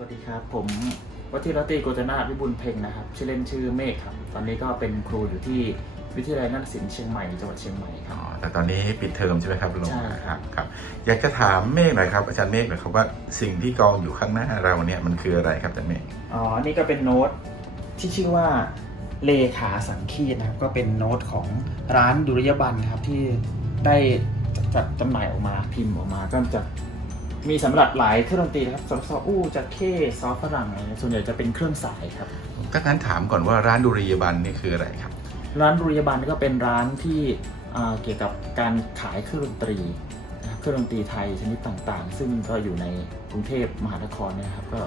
วัสดีครับ ผมวัชิรตรีโกจนาถวิบุลเพ็งนะครับ ชื่อเล่นชื่อเมฆครับ ตอนนี้ก็เป็นครูอยู่ที่วิทยาลัยนาฏศิลป์เชียงใหม่จังหวัดเชียงใหม่คอ๋รัอบแต่ตอนนี้ปิดเทอมใช่ไหมครับลุงใช่ครับ ครับ อยากจะถามเมฆหน่อยครับอาจารย์เมฆหน่อยครับว่าสิ่งที่กองอยู่ข้างหน้าเราเนี่ยมันคืออะไรครับอาจารย์เมฆอ๋อ นี่ก็เป็นโน้ตที่ชื่อว่าเลขาสังคีตนะครับ ก็เป็นโน้ตของร้านดุริยบันครับที่ได้จัดจำหน่ายออกมาพิมพ์ออกมาก็จะ มีสำหรับหลายเครื่องดนตรีนะครับซอซออู้จักเข้ซอฝรั่งอะไรเงี้ยส่วนใหญ่จะเป็นเครื่องสายครับ ก็งั้นถามก่อนว่าร้านดุริยาบันนี่คืออะไรครับ ร้านดุริยาบันก็เป็นร้านที่อ่าเกี่ยวกับการขายเครื่องดนตรีนะครับเครื่องดนตรีไทยชนิดต่างๆ ซึ่งก็อยู่ในกรุงเทพมหานครเนยนะครับก็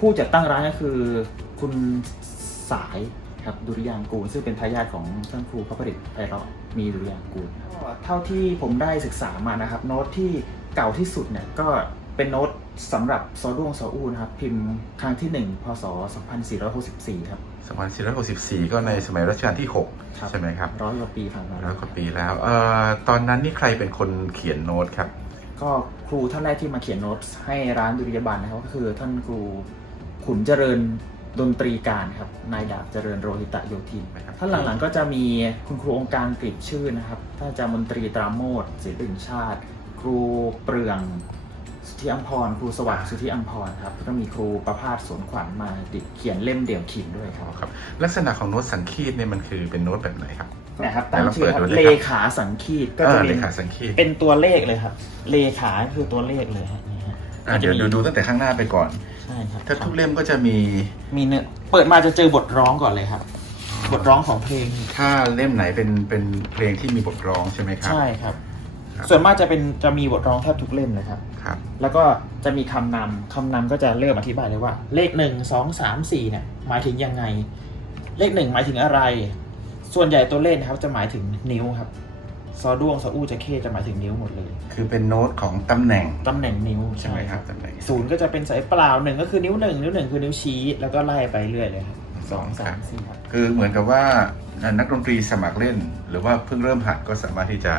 ผู้จัดตั้งร้านก็คือคุณสายครับดุริยางกูลซึ่งเป็นทายาทของท่านครูพระประดิษฐ์ไพเราะมีดุริยางกูลก็เท่าที่ผมได้ศึกษามานะครับโน้ตที่ เก่าที่สุดเนี่ยก็เป็นโน้ตสำหรับซอด้วงซออู้นะครับ พิมพ์ครั้งที่ 1 พศ 2464 ครับ 2464 ก็ในสมัยรัชกาลที่ครับ6ใช่ไหมครับร้อยกว่าปีผ่านมาร้อยกว่าปีแล้วเอ่อตอนนั้นนี่ใครเป็นคนเขียนโน้ตครับ ก็ครูท่านแรกที่มาเขียนโน้ตให้ร้านดุริยาบันนะครับ ก็คือท่านครูขุนเจริญดนตรีการครับนายดาบเจริญโรหิตะโยธินนะครับท่านหลังๆก็จะมีคุณครูองค์การกฤษชื่อนะครับท่านอาจารย์มนตรีตราโมทศิลปินชาติค รูเปลืองสุทธิอัมพรครูสวัสดิ์สุทธิอัมพรครับแล้วก็มีครูประพาสสวนขวัญมาดิเขียนเล่มเดี่ยวขินด้วยคอ๋รัอบครับ ลักษณะของโน้ตสังคีตเนี่ยมันคือเป็นโน้ตแบบไหนครับนะครับตามชื่อครับไหนลองเปิดดูเลดิครับขาสังคีตก็เอจะอเป็เลนขาสังคีตเป็นตัวเลขเลยครับ เลขาคือตัวเลขเลยฮะนี่ฮะอะเดี๋ยวดูดูตั้งแต่ข้างหน้าไปก่อนใช่ครับถ้าทุกเล่มก็จะมีมีเนื้อเปิดมาจะเจอบทร้องก่อนเลยครับ บทร้องของเพลง ถ้าเล่มไหนเป็นเป็นเพลงที่มีบทร้องใช่ไหมครับใช่ครับครับ ส่วนมากจะเป็นจะมีบทร้องแทบทุกเล่มเลยครับ ครับ แล้วก็จะมีคำนำคำนำก็จะเริ่มอธิบายเลยว่า เลขหนึ่งสองสามสี่เนี่ยหมายถึงยังไง เลขหนึ่งหมายถึงอะไร ส่วนใหญ่ตัวเลขนะครับจะหมายถึงนิ้วครับซอด้วงซออู้จะเข้จะหมายถึงนิ้วหมดเลยคือเป็นโน้ตของตำแหน่งตำแหน่งนิ้วใช่ไหมครับตำแหน่งศูนย์ก็จะเป็นสายเปล่าหนึ่งก็คือนิ้วหนึ่งนิ้วหนึ่งคือนิ้วชี้แล้วก็ไล่ไปเรื่อยเลยครับสองสามสี่ครับ คือเหมือนกับว่านักดนตรีสมัครเล่น หรือว่าเพิ่งเริ่มหัดก็สามารถที่จะ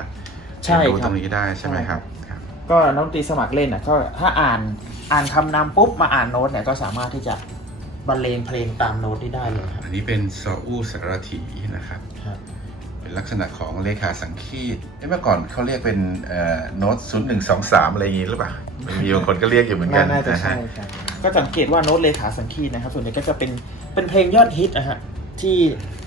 ใช่เรียนรู้คตรับรงนี้ได้ใช่ไหมครับครับ ก็นักดนตรีสมัครเล่นอะก็ถ้าอ่านอ่านคำนำปุ๊บมาอ่านโน้ตเนี่ยก็สามารถที่จะบรรเลงเพลงตามโน้ตได้ได้เลยครับ อันนี้เป็นซออู้สารถีนะครับครับ เป็นลักษณะของเลขาสังคีตเอ้เมื่อก่อนเขาเรียกเป็นเอ่อโน้ตศูนย์หนึ่งสองสามอะไรอย่างนี้หรือเปล่ามันมีบางคนก็เรียกอยู่เหมือนกันน่าจะนะใช่ฮะครับก็สังเกตว่าโน้ตเลขาสังคีตนะครับ ส่วนใหญ่ก็จะเป็นเป็นเพลงยอดฮิตนะฮะที่เอ่อ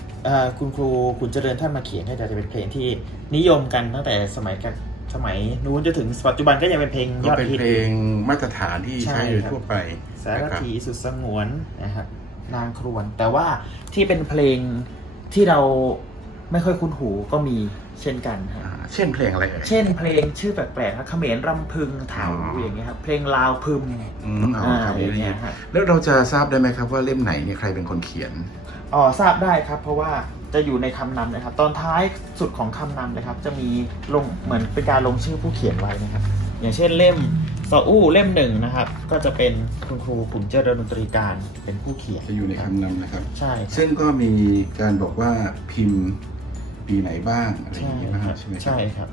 คุณครูคุณเจริญท่านมาเขียนเนี่ยจะเป็นเพลงที่นิยมกันตั้งแต่สมัยกันสมัยนู้นจนถึงปัจจุบันก็ยังเป็นเพลงยก็อดเป็นฮิต เพลงมาตรฐานที่ใช่ใช้อยู่ทั่วไปสารนะครับ ถีสุดสงวนนะครับนางครวน แต่ว่าที่เป็นเพลงที่เราไม่ค่อยคุ้นหูก็มีเช่นกันฮะอ่าเช่นเพลงอะไรเอ่ย เช่นเพลงชื่อแปลกๆครับเขมรรำพึงเถาอ๋ออ อย่างเงี้ยครับเพลงลาวพึมอืมอ๋อครับอย่างเงี้ยฮะแล้วเราจะทราบได้ไหมครับว่าเล่มไหนเนี่ยใครเป็นคนเขียน อ๋อทราบได้ครับ เพราะว่าจะอยู่ในคำนำนะครับ ตอนท้ายสุดของคำนำนะครับ จะมีลงเหมือนเป็นการลงชื่อผู้เขียนไว้นะครับ อย่างเช่นเล่มซออู้เล่มหนึ่งนะครับ ก็จะเป็นคุณครูขุนเจริญดนตรีการเป็นผู้เขียนจะอยู่ในคำนำนะครับ ใช่ครับ ซึ่งก็มีการบอกว่าพิมพ์ปีไหนบ้างอะไรอใช่ย่างนี้บ้างใช่ไหมครับ ใช่ครับ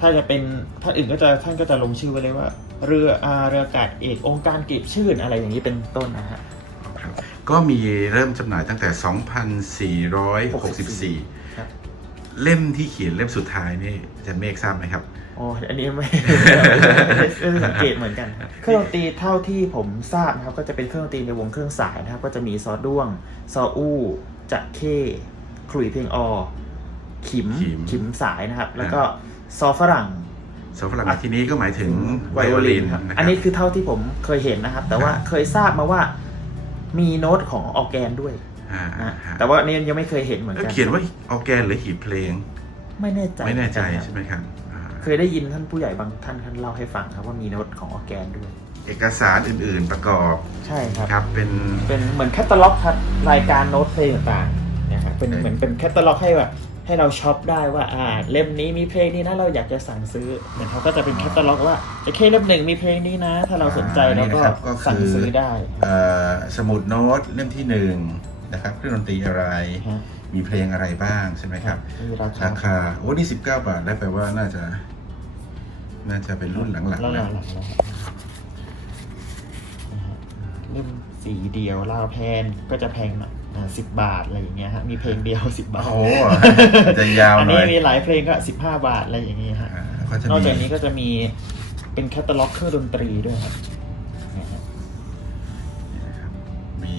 ถ้าจะเป็นท่านอื่นก็จะท่านก็จะลงชื่อไว้เลยว่า เรืออาเรืออากาศเอกองค์การกีบชื่นอะไรอย่างนี้เป็นต้นนะฮะครับ ก็มีเริ่มจำหน่ายตั้งแต่2464ครับเล่มที่เขียนเล่มสุดท้ายนี่อาจะเมฆทราบไหมครับ โอ้อันนี้ไม่ ไม่ได้สังเกตเหมือนกันครับเครื่องดนตรีเท่าที่ผมทราบนะครับ ก็จะเป็นเครื่องดนตรีในวงเครื่องสายนะครับ ก็จะมีซอด้วง ซออู้จักเข้ขลุ่ยเพลงออขิมขิมขิมสายนะครับ แล้วก็ซอฝรั่งโซฟลังในที่นี้ก็หมายถึงไวไวโอโอลิลินนนะครับครับอันนี้คือเท่าที่ผมเคยเห็นนะครับ แต่ว่าเคยทราบมาว่า มีโน้ตของออร์แกนด้วยอ่านะฮะแต่ว่านี่ยังไม่เคยเห็นเหมือนแล้วกันเขียนว่าออร์แกนหรือหีบเพลง ไม่แน่ใจไม่แน่ใจครับใช่ไหมครับอ่าเคยได้ยินท่านผู้ใหญ่บางท่านท่านเล่าให้ฟังครับว่ามีโน้ตของออร์แกนด้วย เอกสารอื่นๆประกอบใช่ครับ ครับเป็น เป็นเหมือนแคตตาล็อกครับรายการโน้ตเพลงต่างๆนะครับเป็นเออเหมือนเป็นแคตตาล็อกให้แบบ ให้เราช็อปได้ว่าอ่าเล่มนี้มีเพลงนี้นะเราอยากจะสั่งซื้อเหมือนเขาก็จะเป็นแคตตาล็อกว่าจะเคเล่มหนึ่งมีเพลงนี้นะ ถ้าเราสนใจเราก็อ่านี่นะครับก็สั่งคือซื้อได้เอ่อสมุดโน้ตเล่มที่หนึ่งนะครับเครื่องดนตรีอะไรฮะมีเพลงอะไรบ้างใช่ไหมครับมีราคาราคาโอ้นี่สิบเก้าบาทได้แปลว่าน่าจะ น่าจะเป็นรุ่นหลังๆแล้วหแล้ลัวงๆแล้วนะฮะเล่มสีเดียวลาวแพนก็จะแพงหน่อย สิบบาทอะไรอย่างเงี้ยฮะมีเพลงเดียวสิบบาทโอ้โหจะยาวอันหน่นี้อยมีหลายเพลงก็สิบห้าบาทอะไรอย่างเงี้ยฮะอ่าก็จะนอกมีจากนี้ก็จะมีเป็นแคตตาล็อกเครื่องดนตรีด้วยครับเนี่ยฮะมี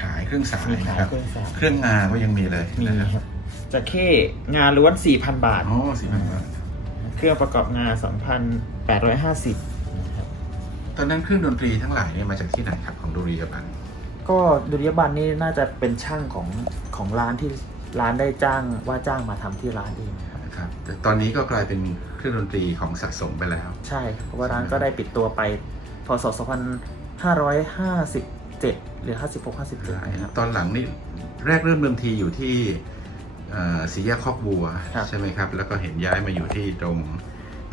ขายเครื่องสายมีขายนะครับเครื่องสายเครื่องงานก็ยังมีเลยมีนะครับครับจะเข้งานล้วนสี่พันบาทอ๋อสี่พันบาท เครื่องประกอบงานสองพันแปดร้อยห้าสิบนะครับตอนนั้นเครื่องดนตรีทั้งหลายเนี่ยมาจากที่ไหนครับของดุริยาบัน ก็ดุริยบันนี่น่าจะเป็นช่างของของร้านที่ร้านได้จ้างว่าจ้างมาทำที่ร้านเองครับนะครับแต่ตอนนี้ก็กลายเป็นเครื่องดนตรีของสะสมไปแล้ว ใช่ครับเพราะว่าร้านก็ได้ปิดตัวไปพศ2557 หรือ 56 57นะครับ ตอนหลังนี่แรกเริ่มเดิมทีอยู่ที่เอ่อสีแยกคอกบัวครับ ใช่ไหมครับ แล้วก็เห็นย้ายมาอยู่ที่ตรง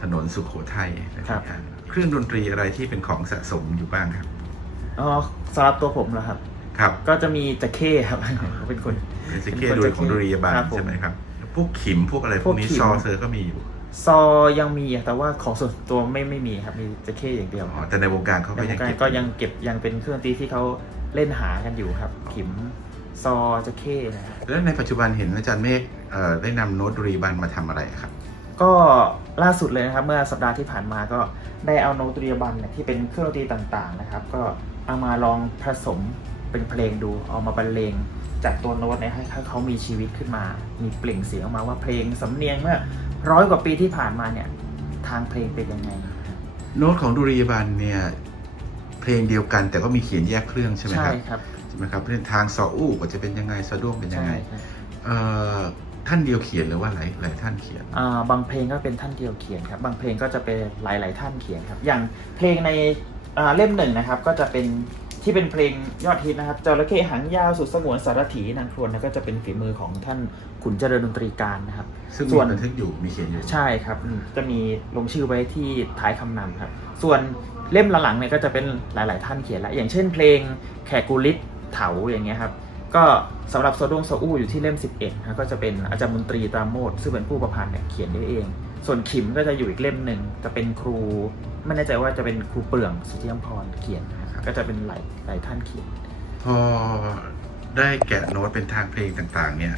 ถนนสุขโขทัยนะครับ เครื่องดนตรีอะไรที่เป็นของสะสมอยู่บ้างครับ อ๋อ สำหรับตัวผมเหรอครับ ครับก็จะมีจะเข้ครับ เป็นคน เป็นสิเป็นเก้คนโดยจะของดุริยาบาลครับผมใช่ไหมครับ พวกขิมพวกอะไรพพววกกนี้ขิม ซอเซอร์ก็มีอยู่ซอยังมีแต่ว่าของส่วนตัวไม่ไม่มีครับมีจะเข้อย่างเดียวอ๋อแต่ในวงการเขาในก็วยังงการเก็บก็ยังเก็บยังเป็นเครื่องดนตรีที่เขาเล่นหากันอยู่ครับ ขิมซอจะเข้นะครับ แล้วในปัจจุบันเห็นอาจารย์เมฆเอ่อได้นำโน้ตดุริยาบันมาทำอะไรครับ ก็ล่าสุดเลยนะครับเมื่อสัปดาห์ที่ผ่านมาก็ได้เอาโนตรียบันเนี่ยที่เป็นเครื่องดนตรีต่างๆนะครับ ก็ เอามาลองผสมเป็นเพลงดูเอามาบรรเลงจากตัวโน้ตเนี่ยให้ให้เขามีชีวิตขึ้นมา มีเปล่งเสียงออกมาว่าเพลงสำเนียงเมื่อร้อยกว่าปีที่ผ่านมาเนี่ยทางเพลงเป็นยังไง โน้ตของดุริยาบันเนี่ยเพลงเดียวกันแต่ก็มีเขียนแยกเครื่องใช่ไหมใช่ครับครับใช่ไหมครับเรื่องทางซออู้ก็จะเป็นยังไงซอด้วงเป็นยังใช่ไงครับเอ่อท่านเดียวเขียนหรือว่าหลายหลายท่านเขียนอ่าบางเพลงก็เป็นท่านเดียวเขียนครับ บางเพลงก็จะเป็นหลายๆท่านเขียนครับ อย่างเพลงในอ่า เล่มหนึ่งนะครับก็จะเป็นที่เป็นเพลงยอดฮิตนะครับจระเข้หางยาวสุดสงวนสารถีนางครวนนะก็จะเป็นฝีมือของท่านขุนเจริญดนตรีการนะครับ ซึ่งส่มีวนบันทึกอยู่มีเขียนอยู่ใช่ครับอืมจะมีลงชื่อไว้ที่ท้ายคำนำครับ ส่วนเล่มหลังๆเนี่ยก็จะเป็นหลาย ๆ ท่านเขียนละอย่างเช่นเพลงแขกกุลิศเถาอย่างเงี้ยครับก็สำหรับโซดงโซอู้อยู่ที่เล่ม 11นะก็จะเป็นอาจารย์มนตรีตามโมดซึ่งเป็นผู้ประพันธ์เนี่ยเขียนได้เอง ส่วนขิมก็จะอยู่อีกเล่มหนึ่งจะเป็นครู ไม่แน่ใจว่าจะเป็นครูเปลืองสุทธิยมพรเขียนนะครับก็จะเป็นหลายหลายท่านเขียน พอได้แกะโน้ตเป็นทางเพลงต่างๆ เนี่ย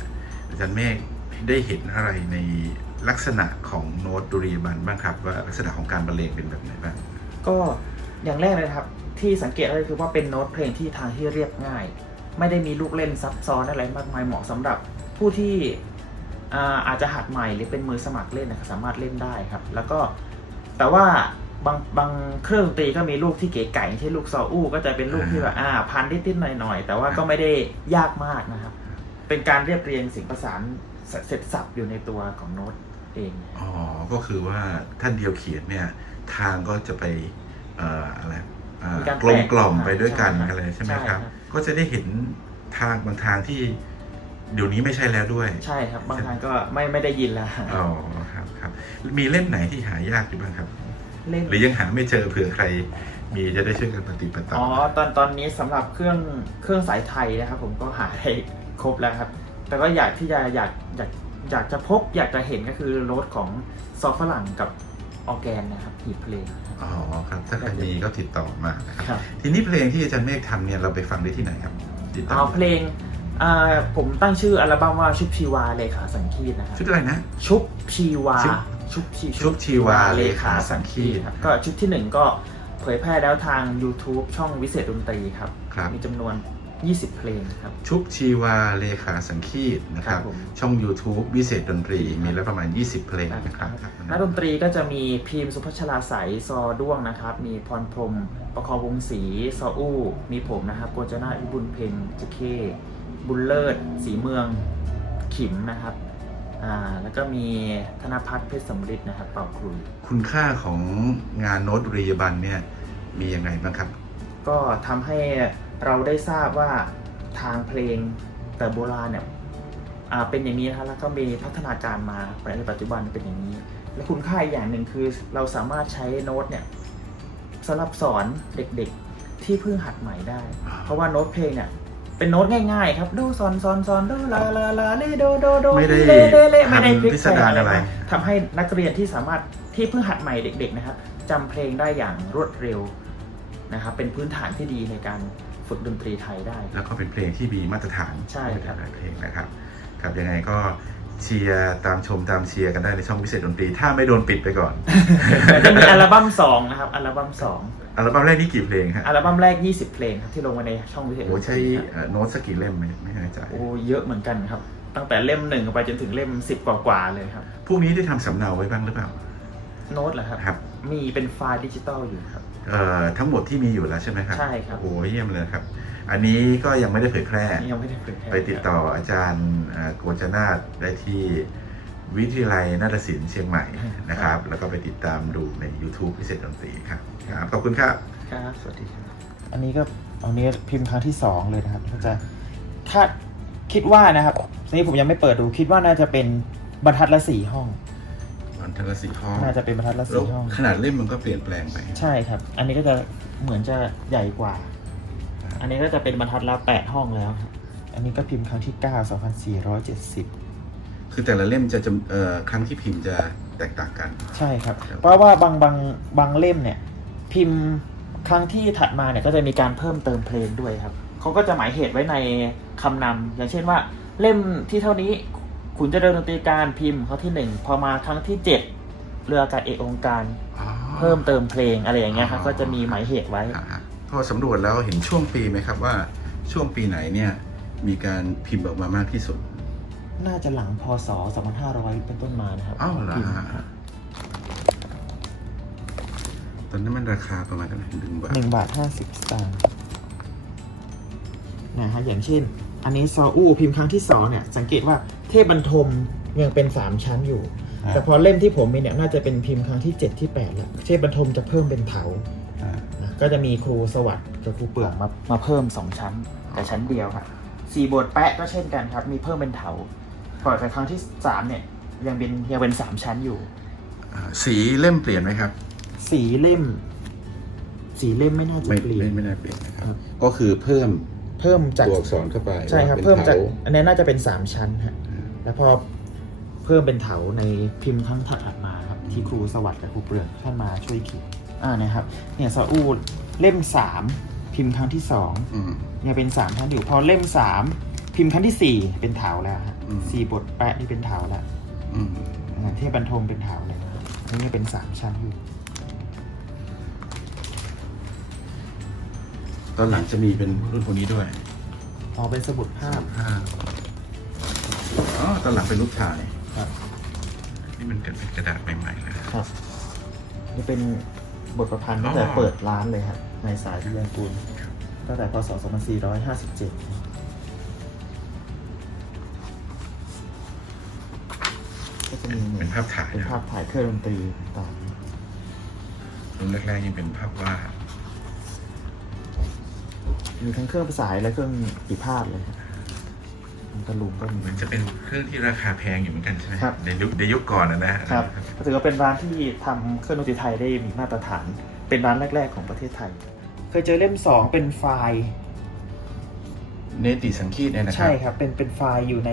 อาจารย์เมฆได้เห็นอะไรในลักษณะของโน้ตดุริยาบันบ้างครับว่าลักษณะของการบรรเลงเป็นแบบไหนบ้าง ก็อย่างแรกเลยนะครับ ที่สังเกตได้คือว่าเป็นโน้ตเพลงที่ทางที่เรียบง่าย ไม่ได้มีลูกเล่นซับซ้อนอะไรมากมายเหมาะสำหรับผู้ที่ อ่าอาจจะหัดใหม่หรือเป็นมือสมัครเล่นนะครับสามารถเล่นได้ครับ แล้วก็แต่ว่าบางบางเครื่องดนตรีก็มีลูกที่เก๋ไก่อย่างเช่นลูกซออู้ก็จะเป็นลูกที่แบบอ่าพันนิดๆหน่อยๆแต่ว่าก็ไม่ได้ยากมากนะครับ เป็นการเรียบเรียงเสียงประสานเสร็จสับอยู่ในตัวของโน้ตเองอ๋อก็คือว่าท่านเดียวเขียนเนี่ยทางก็จะไปเอ่ออะไรเอ่อมีการกลมกล่อมแปลไปด้วยกันอะไรใช่ไหมครับใช่ครับ ก็จะได้เห็นทางบางทางที่ เดี๋ยวนี้ไม่ใช่แล้วด้วยใช่ครับ บางทางก็ไม่ไม่ได้ยินแล้วอ๋อครับครับ มีเล่มไหนที่หายากอยู่บ้างครับ เล่นหรือยังหาไม่เจอเผื่อใคร มีจะได้ช่วยกันปฏิปต่ออ๋ออตอนตอนนี้สำหรับเครื่องเครื่องสายไทยนะครับ ผมก็หาได้ครบแล้วครับ แต่ก็อยากที่จะอยากอยากอยากจะพบอยากจะเห็นก็คือรถของซอฝรั่งกับออร์แกนนะครับหีบเพลงอ๋อครับ ถ้าใครมีก็ติดต่อมานะครับครับ ทีนี้เพลงที่อาจารย์เมฆทำเนี่ยเราไปฟังได้ที่ไหนครับติดตามเอาเพลง อ่าผมตั้งชื่ออัลบั้มว่าชุบชีวาเลขาสังคีตนะครับชุดอะไรนะ ชุบชีวา ชุบ ชุบชีชุบชีวาเลขาสังคีตครับก็ชุดที่หนึ่งก็เผยแพร่แล้วทาง YouTube ช่องวิเศษดนตรีครับ ครับ มีจำนวน 20 เพลงครับ ชุบชีวาเลขาสังคีตนะครับ ครับผม ช่อง YouTube วิเศษดนตรีมีแล้วประมาณ 20 เพลงนะครับนักดนตรีก็จะมีพิมพ์สุพัชราใสยซอด้วงนะครับ มีพรพรหมประคองวงศรีซออู้ มีผมนะครับโกจนาวิบุญเพ็งจะเค บุญเลิศสีเมืองขิมนะครับอ่าแล้วก็มีธนพัฒน์เพชรสำริดนะครับเป่าครุยคุณค่าของงานโน้ตดุริยาบันเนี่ยมียังไงบ้างครับ ก็ทำให้เราได้ทราบว่าทางเพลงแต่โบราณเนี่ยอ่าเป็นอย่างนี้นะครับแล้วก็มีพัฒนาการมาในปัจจุบันเป็นอย่างนี้ และคุณค่าอีกอย่างหนึ่งคือเราสามารถใช้โน้ตเนี่ยสำหรับสอนเด็กๆที่เพิ่งหัดใหม่ได้อ่าเพราะว่าโน้ตเพลงเนี่ย เป็นโน้ตง่ายๆครับดูซอนซอนซอนโดลาลาลาเลโดโดโดไม่ได้เลเลเลไม่ได้พลิกทำพิแพสลงดารอะไรอะไรมาทำให้นักเรียนที่สามารถที่เพิ่งหัดใหม่เด็ก ๆ นะครับจำเพลงได้อย่างรวดเร็วนะครับเป็นพื้นฐานที่ดีในการฝึกดนตรีไทยได้ แล้วก็เป็นเพลงที่มีมาตรฐานใช่ครับหลายเพลงนะครับครับยังไงก็ เชียร์ตามชมตามเชียร์กันได้ในช่องพิเศษดนตรี ถ้าไม่โดนปิดไปก่อน จะมีอัลบั้มสองนะครับอัลบั้มสองอัลบั้มแรกนี่กี่เพลงฮะอัลบั้มแรก 20 เพลงครับที่ลงมาในช่องวิทยุโอ้ใช้เอ่อโน้ตสกกี่เล่มไม่ไม่แน่ใจ โอ้เยอะเหมือนกันครับ ตั้งแต่เล่มหนึ่งไปจนถึงเล่มสิบกว่าๆเลยครับ พวกนี้ได้ทำสำเนาไว้บ้างหรือเปล่า โน้ตเหรอครับ ครับ มีเป็นไฟล์ดิจิตอลอยู่ครับ เอ่อทั้งหมดที่มีอยู่แล้วใช่ไหมครับใช่ครับ โอ้เยี่ยมเลยครับ อันนี้ก็ยังไม่ได้เผยแพร่นี่ยังไม่ได้เผยแพร่ไปติดต่ออาจารย์เอ่อโกจนาถได้ที่วิทยาลัยนาฏศิลป์เชียงใหม่นะครับ แล้วก็ไปติดตามดูใน YouTube พิเศษดนตรีครับครับขอบคุณครับ ครับ สวัสดีครับ อันนี้ก็อันนี้พิมพ์ครั้งที่สองเลยนะครับก็จะคาดคิดว่านะครับทีนี้ผมยังไม่เปิดดูคิดว่าน่าจะเป็นบรรทัดละสี่ห้อง มันทละสีห้องน่าจะเป็นบรรทัดละแล้วสี่ห้อง ขนาดเล่มมันก็เปลี่ยนแปลงไป ใช่ครับ อันนี้ก็จะเหมือนจะใหญ่กว่า อันนี้ก็จะเป็นบรรทัดละแปดห้องแล้วครับอันนี้ก็พิมพ์ครั้งที่เก้าสองพันสี่ร้อยเจ็ดสิบ คือแต่ละเล่มจะจำเอ่อครั้งที่พิมพ์จะแตกต่างกัน ใช่ครับ ครับ เพราะว่าบางบางบางเล่มเนี่ย พิมพ์ครั้งที่ถัดมาเนี่ยก็จะมีการเพิ่มเติมเพลงด้วยครับเขาก็จะหมายเหตุไว้ในคำนำอย่างเช่นว่าเล่มที่เท่านี้ ขุนเจริญดนตรีการพิมพ์เขาที่หนึ่งพอมาครั้งที่เจ็ดเรืออากาศเอกองค์การ อ๋อเพิ่มเติมเพลงอะไรอย่างเงี้ยครับอ๋อก็จะมีหมายเหตุไว้ อ่าฮะพอสำรวจแล้วเห็นช่วงปีไหมครับว่าช่วงปีไหนเนี่ยมีการพิมพ์ออกมามากที่สุดน่าจะหลังพศ 2500 เป็นต้นมานะครับอ้าวเหรอพิมพ์ครับตอนนั้นมันราคาประมาณเท่าไหร่หนึ่งบาทหนึ่งบาทห้าสิบสตางค์นะฮะอย่างเช่น อันนี้ซออู้พิมพ์ครั้งที่สองเนี่ย สังเกตว่า เทพบรรทมยังเป็นสามชั้นอยู่ อ่า แต่พอเล่มที่ผมมีเนี่ยน่าจะเป็นพิมพ์ครั้งที่เจ็ดที่แปดแล้วเทพบรรทมจะเพิ่มเป็นเถาอ่านะก็จะมีครูสวัสดิ์กับครูเปลือกมามาเพิ่มสองชั้น แต่ชั้นเดียวครับสี่บทแปะก็เช่นกันครับ มีเพิ่มเป็นเถาพอแต่ครั้งที่สามเนี่ยยังเป็นยังเป็นสามชั้นอยู่ อ่าสีเล่มเปลี่ยนไหมครับ สีเล่ม สีเล่มไม่น่าจะไม่เปลี่ยไม่น ไม่น่าเปลี่ยนนะคครัรับบก็คือเพิ่มเพิ่มจากตัวอักษรเข้าไปใช่ครับป็นเพิ่มจากถอันนี้น่าจะเป็นสามชั้นฮะอืม แล้วพอเพิ่มเป็นเถาในพิมพ์ครั้งถัดมาครับที่ครูสวัสดิ์กับครูเปลือกท่านมาช่วยเขียนอ่านะครับเนี่ยซาอูดเล่มสามพิมพ์ครั้งที่สองอืม เนี่ยเป็นสามชั้นอยู่พอเล่มสามพิมพ์ครั้งที่สี่เป็นเถาแล้วฮะอืม สี่บทแปะนี่เป็นเถาแล้วอืมอ่าเทพบรรทมเป็นเถาเลยนะครับอันนี้เป็นสามชั้นอยู่ ตอนหลังจะมีเป็นรุ่นพวกนี้ด้วย อ๋อเป็นสมุดภาพ ห้า อ๋อตอนหลังเป็นรูปถ่ายครับ นี่มันเป็นกระดาษใหม่ๆเลยครับ นี่เป็นบทประพันธ์อ๋อตั้งแต่เปิดร้านเลยครับ ในสายพิยากูลตั้งแต่พศ 2457ก็จะมีเป็นภาพถ่ายเป็นนะคภารับพถ่ายเครื่องดนตรีต่างรุ่นแรกๆยังเป็นภาพวาดๆมีทั้งเครื่องภาษายและเครื่องปีพาดเลยครับมัน ตะลุงก็มี มันจะเป็นเครื่องที่ราคาแพงอยู่เหมือนกันใช่ไหมครับ ในยุคในยุคก่อนนะนะครับก็ถือว่าเป็นร้านที่ทำเครื่องดนตรีไทยได้มีมาตรฐาน เป็นร้านแรก ๆ ของประเทศไทย เคยเจอเล่มสองเป็นไฟล์ เนติสังคีตเนี่ยนะครัใช่ครับ เป็นเป็นไฟล์อยู่ใน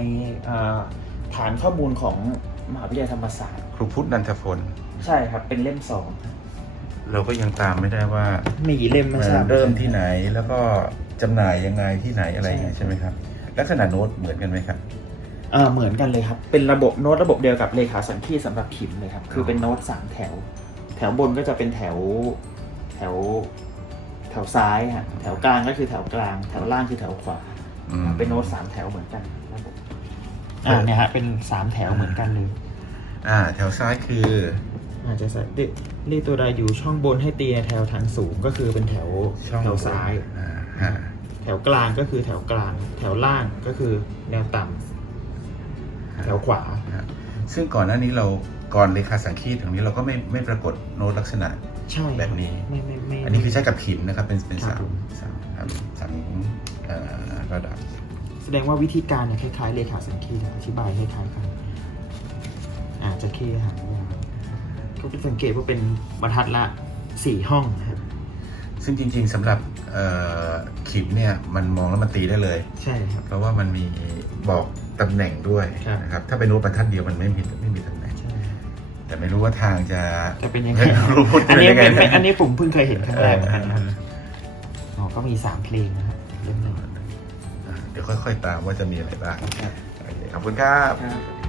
อ่าฐานข้อมูลของมหาวิทยาลัยธรรมศาสตร์ ครูพุทธนันทพล ใช่ครับ เป็นเล่มสองเราก็ยังตามไม่ได้ว่ามีกี่เล่มไม่ทราบ เริ่มที่ไหนแล้วก็จำหน่ายยังไงที่ไหนอะไรยังไงใช่ไหมครับ ลักษณะโน้ตเหมือนกันไหมครับอ่าเหมือนกันเลยครับ เป็นระบบโน้ตระบบเดียวกับเลขาสังคีตสำหรับพิมพ์เลยครับ คือเป็นโน้ตสามแถว แถวบนก็จะเป็นแถวแถวแถวซ้ายฮะ แถวกลางก็คือแถวกลาง แถวล่างคือแถวขวาอืมเป็นโน้ตสามแถวเหมือนกันระบบอ่าเนี่ยฮะ เป็นสามแถวเหมือนกันเลย อ่า แถวซ้ายคืออาจจะใส่เลเลขตัวใดอยู่ช่องบนให้ตีในแถวทางสูงก็คือเป็นแถวช่องแถวซ้ายอ่าฮะ แถวกลางก็คือแถวกลาง แถวล่างก็คือแนวต่ำแถวขวาฮะซึ่งก่อนหน้านี้เราก่อนเลขาสังคีตตรงนี้เราก็ไม่ไม่ปรากฏโน้ตลักษณะใช่แบบนี้ ไม่ไม่ไม่อันนี้คือใช้กับพิมพ์นะครับ เป็นเป็นครัสาบมสามสามสามเอ่อระดับ แสดงว่าวิธีการเนี่ยคล้ายๆเลขาสังคีตอธิบายคล้ายๆกันอาจจะเคหางยาวก็เป็นสังเกตว่าเป็นบรรทัดละสี่ห้องนะครับ ซึ่งจริง ๆสำหรับเอ่อ ขิมเนี่ยมันมองแล้วมันตีได้เลย ใช่ครับ เพราะว่ามันมีบอกตำแหน่งด้วยครับนะครับถ้าเป็นโน้ตบรรทัดเดียวมันไม่มีไม่มีตำแหน่งใช่แต่ไม่รู้ว่าทางจะจะเป็นยังไงไม่รู้พูดอันนี้เป็นยังไงเป็นเป็นอันนี้ผมเพิ่งเคยเห็นครั้งแรกเหมือนกันนะครับเอออ๋อก็มีสามเพลงนะครับอะเดี๋ยวค่อย ๆ ตามว่าจะมีอะไรบ้างครับโอเคขอบคุณครับครับ